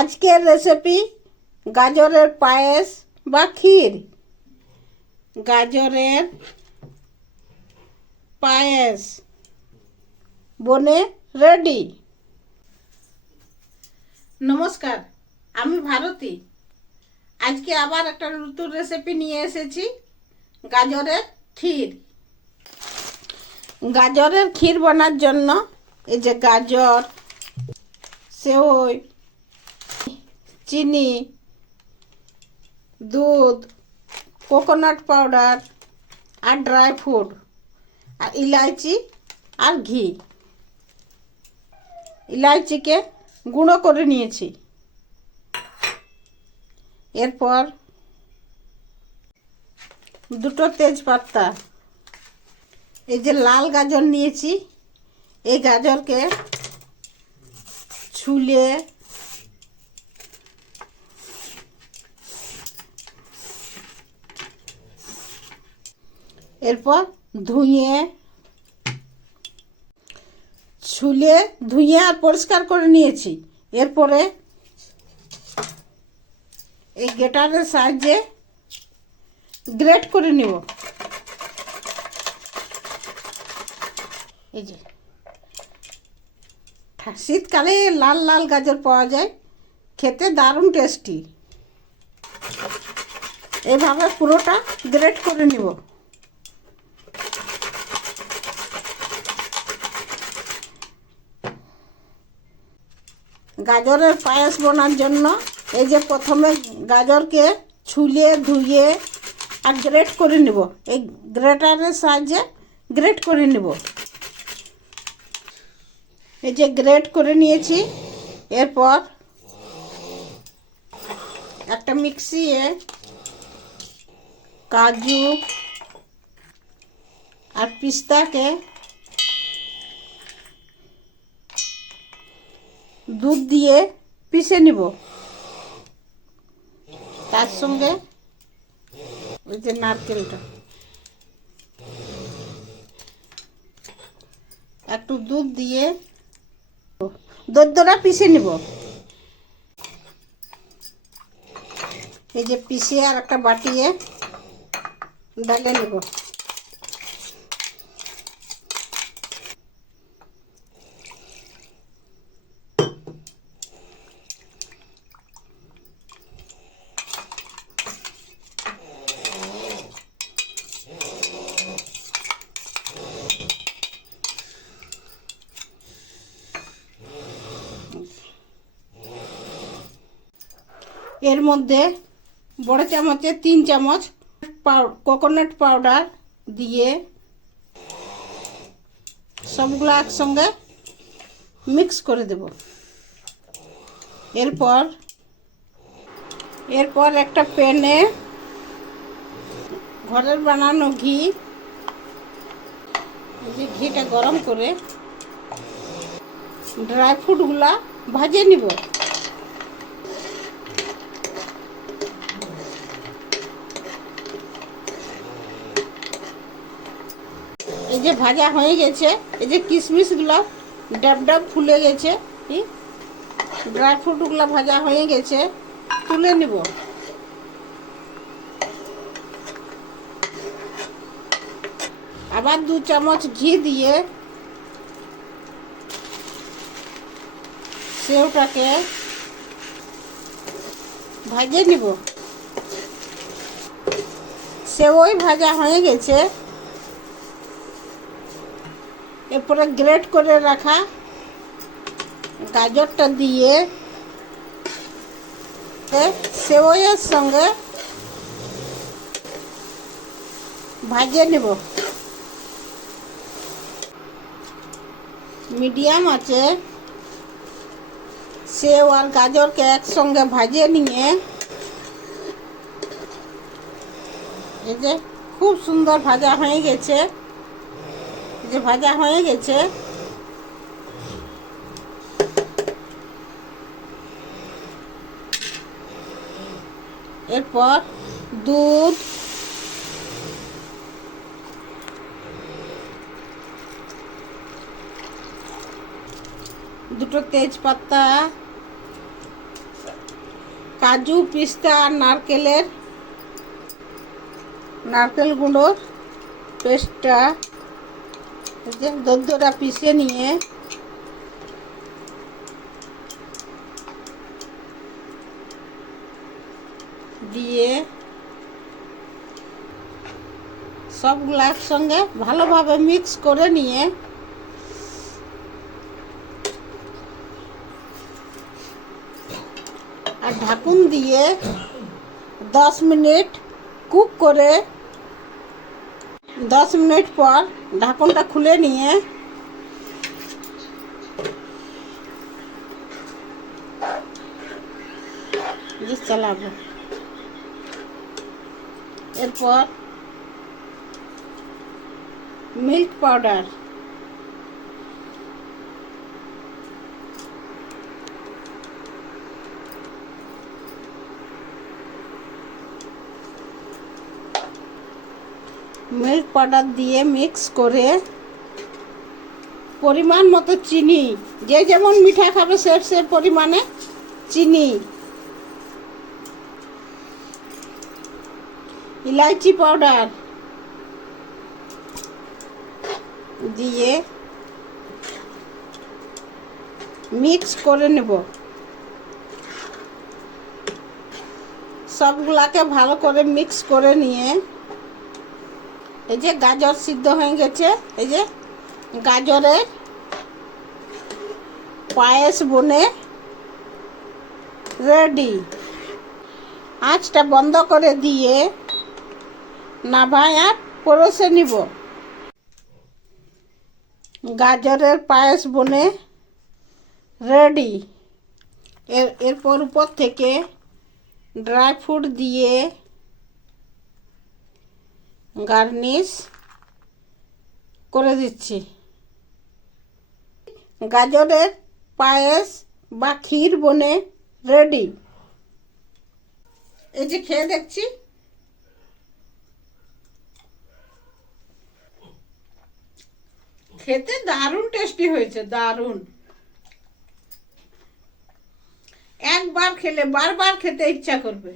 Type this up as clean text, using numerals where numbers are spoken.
আজকের রেসিপি গাজরের পায়েস বা ক্ষীর। গাজরের পায়েস বনে রেডি। নমস্কার, আমি ভারতী। আজকে আবার একটা নতুন রেসিপি নিয়ে এসেছি, গাজরের ক্ষীর। গাজরের ক্ষীর বানার জন্য এই যে গাজর, সেওই, চিনি, দুধ, কোকোনাট পাউডার আর ড্রাই ফ্রুট আর ইলাইচি আর ঘি। ইলাইচিকে গুঁড়ো করে নিয়েছি। এরপর দুটো তেজপাতা, এই যে লাল গাজর নিয়েছি, এই গাজরকে ছুলে এরপর ধুয়ে আর পরিষ্কার করে নিয়েছি। এরপরে এই গ্রেটারের সাহায্যে গ্রেট করে নিব। এই যে শীতকালে লাল লাল গাজর পাওয়া যায়, খেতে দারুণ টেস্টি। এইভাবে পুরোটা গ্রেট করে নিব। গাজরের পায়েস বানার জন্য এই যে প্রথমে গাজরকে ছুলে ধুয়ে আর গ্রেট করে নিব। এই গ্রেটারের সাহায্যে গ্রেট করে নিব। এই যে গ্রেট করে নিয়েছি। এরপর একটা মিক্সিয়ে কাজু আর পিস্তাকে দুধ দিয়ে পিষে নিব। তার সঙ্গে ওই যে নারকেলটা, একটু দুধ দিয়ে দরদরা পিষে নিব। এই যে পিষে আর একটা বাটিয়ে ঢেলে নেব। এর মধ্যে বড় চামচে 3 চামচ কোকোনাট পাউডার দিয়ে সবগুলো একসঙ্গে মিক্স করে দেব। এরপর একটা প্যানে ঘরের বানানো ঘি, যে ঘিটা গরম করে ড্রাই ফ্রুটগুলা ভাজে নিব। এই যে ভাজা হয়ে গেছে, এই যে কিশমিশগুলো ডাব ডাব ফুলে গেছে, ড্রাই ফ্রুটগুলো ভাজা হয়ে গেছে, তুলে নিব। আবার 2 চামচ ঘি দিয়ে সেওটাকে ভাজে নিব। সেওই ভাজা হয়ে গেছে। এরপরে গ্রেট করে রাখা গাজরটা দিয়ে সেওইয়ের সঙ্গে ভাজে নেব। মিডিয়াম আছে সেও আর গাজরকে একসঙ্গে ভাজে নিয়ে এই যে খুব সুন্দর ভাজা হয়ে গেছে। যে ভাজা হয়ে গেছে, এরপর দুধ, দুটো তেজপাতা কাজু পিস্তা আর নারকেল গুঁড়োর পেস্টটা দরদরা পিষে নিয়ে দিয়ে সবগুলো একসঙ্গে ভালোভাবে মিক্স করে নিয়ে আর ঢাকুন দিয়ে 10 মিনিট কুক করে 10 মিনিট পর ঢাকুনটা খুলে নিয়ে চালাবো। এরপর মিল্ক পাউডার, দিয়ে মিক্স করে পরিমাণ মতো চিনি, যে যেমন মিঠা খাবে সে পরিমাণে চিনি, ইলাইচি পাউডার দিয়ে মিক্স করে নেব। সবগুলাকে ভালো করে মিক্স করে নিয়ে এই যে গাজর সিদ্ধ হয়ে গেছে, এই যে গাজরের পায়েস বনে রেডি। আঁচটা বন্ধ করে দিয়ে নাভায় আর পরোসে নিব। গাজরের পায়েস বনে রেডি। এরপর উপর থেকে ড্রাই ফ্রুট দিয়ে গার্নিশ করে দিচ্ছি। গাজরের পায়েস বা ক্ষীর বনে রেডি। এই যে খেয়ে দেখছি, খেতে দারুণ টেস্টি হয়েছে, দারুণ। একবার খেলে বারবার খেতে ইচ্ছা করবে।